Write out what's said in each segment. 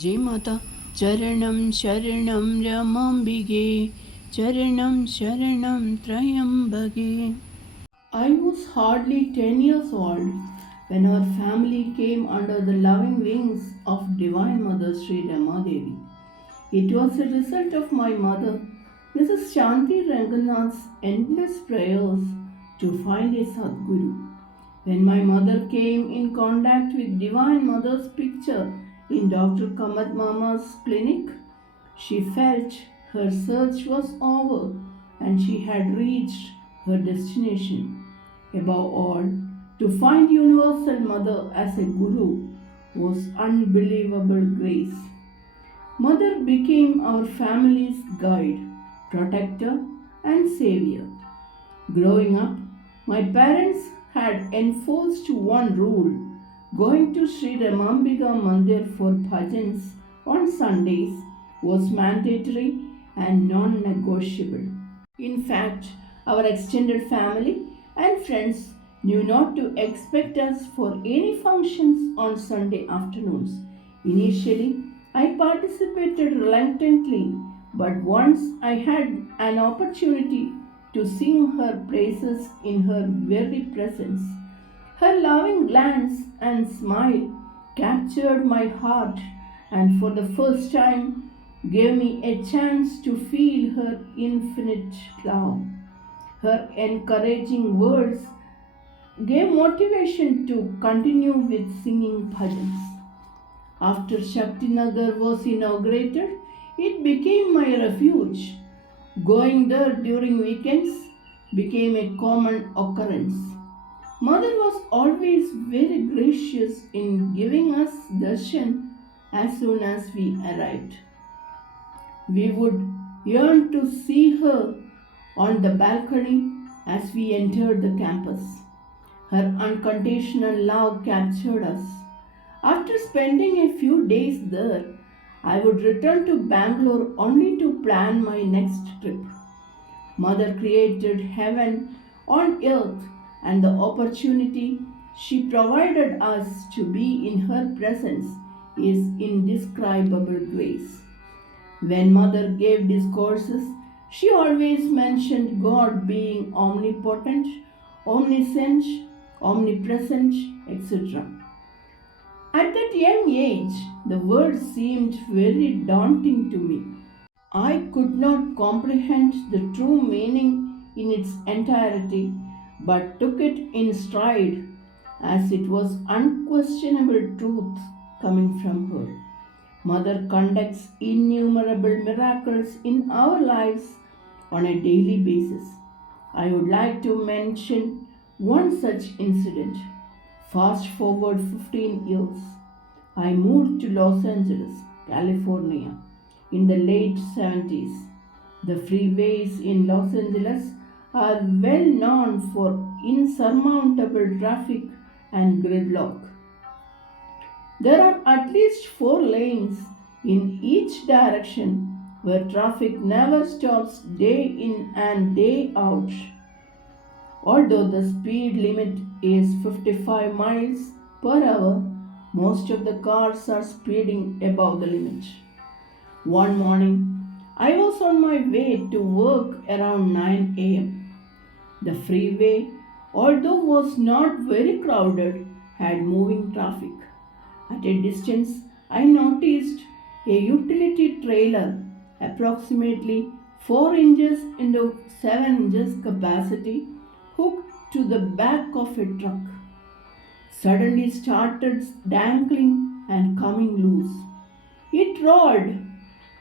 जय माता। चरणं शरणं रमाम्बिगे, चरणं शरणं त्रयम्बगे. I was hardly 10 years old when our family came under the loving wings of Divine Mother Sri Ramadevi. It was a result of my mother, Mrs. Shanti Ranganath's endless prayers to find a Sadguru. When my mother came in contact with Divine Mother's picture in Dr. Kamat Mama's clinic, she felt her search was over and she had reached her destination. Above all, to find Universal Mother as a guru was unbelievable grace. Mother became our family's guide, protector, and savior. Growing up, my parents had enforced one rule: going to Sri Ramambika Mandir for bhajans on Sundays was mandatory and non negotiable. In fact, our extended family and friends knew not to expect us for any functions on Sunday afternoons. Initially, I participated reluctantly, but once I had an opportunity to sing her praises in her very presence, her loving glance and smile captured my heart and for the first time gave me a chance to feel her infinite love. Her encouraging words gave motivation to continue with singing bhajans. After Shaktinagar was inaugurated, it became my refuge. Going there during weekends became a common occurrence. Mother was always very gracious in giving us darshan as soon as we arrived. We would yearn to see her on the balcony as we entered the campus. Her unconditional love captured us. After spending a few days there, I would return to Bangalore only to plan my next trip. Mother created heaven on earth, and the opportunity she provided us to be in her presence is indescribable grace. When Mother gave discourses, she always mentioned God being omnipotent, omniscient, omnipresent, etc. At that young age, the word seemed very daunting to me. I could not comprehend the true meaning in its entirety, but took it in stride as it was unquestionable truth coming from her. Mother conducts innumerable miracles in our lives on a daily basis. I would like to mention one such incident. Fast forward 15 years. I moved to Los Angeles, California in the late 70s. The freeways in Los Angeles are well known for insurmountable traffic and gridlock. There are at least 4 lanes in each direction where traffic never stops day in and day out. Although the speed limit is 55 miles per hour, most of the cars are speeding above the limit. One morning, I was on my way to work around 9 am. The freeway, although was not very crowded, had moving traffic. At a distance, I noticed a utility trailer approximately 4 inches into 7 inches capacity hooked to the back of a truck. Suddenly started dangling and coming loose. It rolled,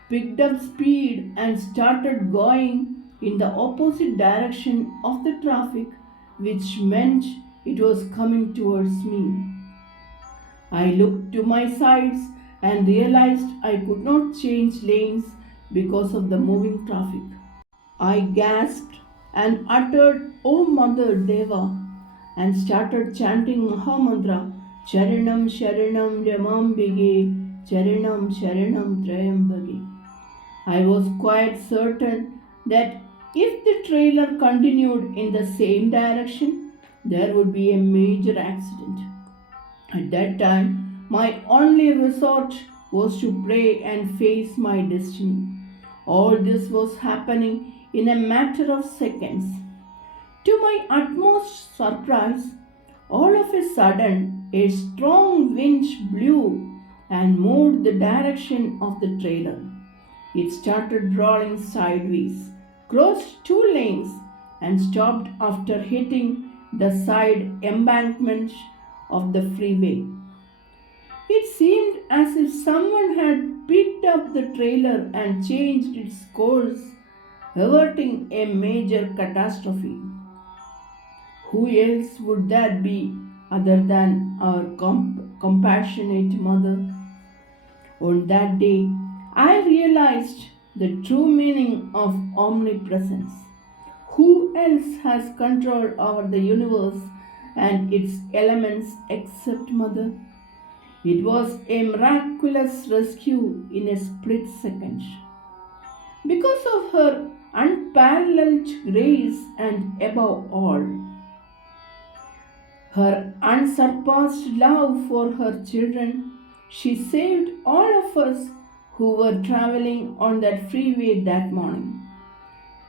picked up speed, and started going in the opposite direction of the traffic, which meant it was coming towards me. I looked to my sides and realized I could not change lanes because of the moving traffic. I gasped and uttered, "O Mother Deva," and started chanting Mahamantra, Charanam Sharanam Ramambige, Charanam Sharanam Trayambage. I was quite certain that if the trailer continued in the same direction, there would be a major accident. At that time, my only resort was to pray and face my destiny. All this was happening in a matter of seconds. To my utmost surprise, all of a sudden a strong wind blew and moved the direction of the trailer. It started rolling sideways, crossed two lanes, and stopped after hitting the side embankment of the freeway. It seemed as if someone had picked up the trailer and changed its course, averting a major catastrophe. Who else would that be other than our compassionate mother? On that day, I realized the true meaning of omnipresence. Who else has control over the universe and its elements except Mother? It was a miraculous rescue in a split second. Because of her unparalleled grace and above all, her unsurpassed love for her children, she saved all of us who were traveling on that freeway that morning.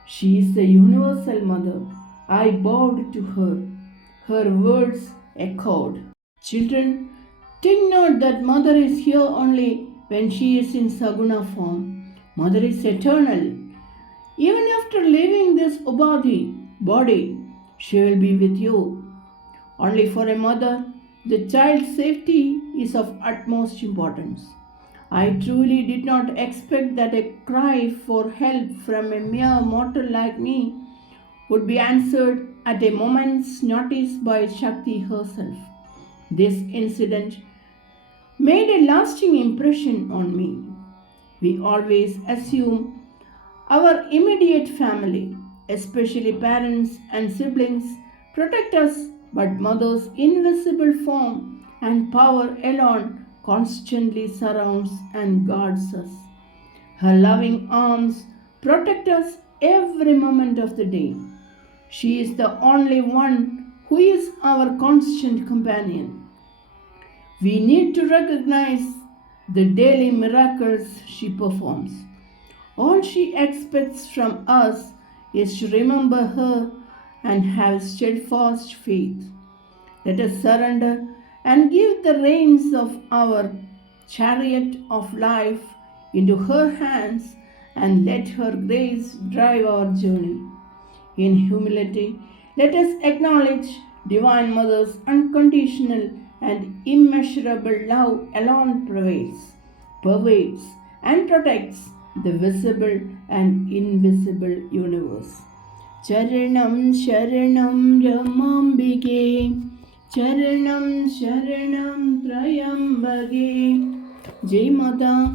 She is the universal mother. I bowed to her. Her words echoed. Children, think not that mother is here only when she is in Saguna form. Mother is eternal. Even after leaving this body, she will be with you. Only for a mother, the child's safety is of utmost importance. I truly did not expect that a cry for help from a mere mortal like me would be answered at a moment's notice by Shakti herself. This incident made a lasting impression on me. We always assume our immediate family, especially parents and siblings, protect us, but mother's invisible form and power alone constantly surrounds and guards us. Her loving arms protect us every moment of the day. She is the only one who is our constant companion. We need to recognize the daily miracles she performs. All she expects from us is to remember her and have steadfast faith. Let us surrender and give the reins of our chariot of life into her hands and let her grace drive our journey. In humility, let us acknowledge Divine Mother's unconditional and immeasurable love alone pervades, and protects the visible and invisible universe. Charanam Sharanam Ramambike Charanam Sharanam Trayambage. Jai Mata.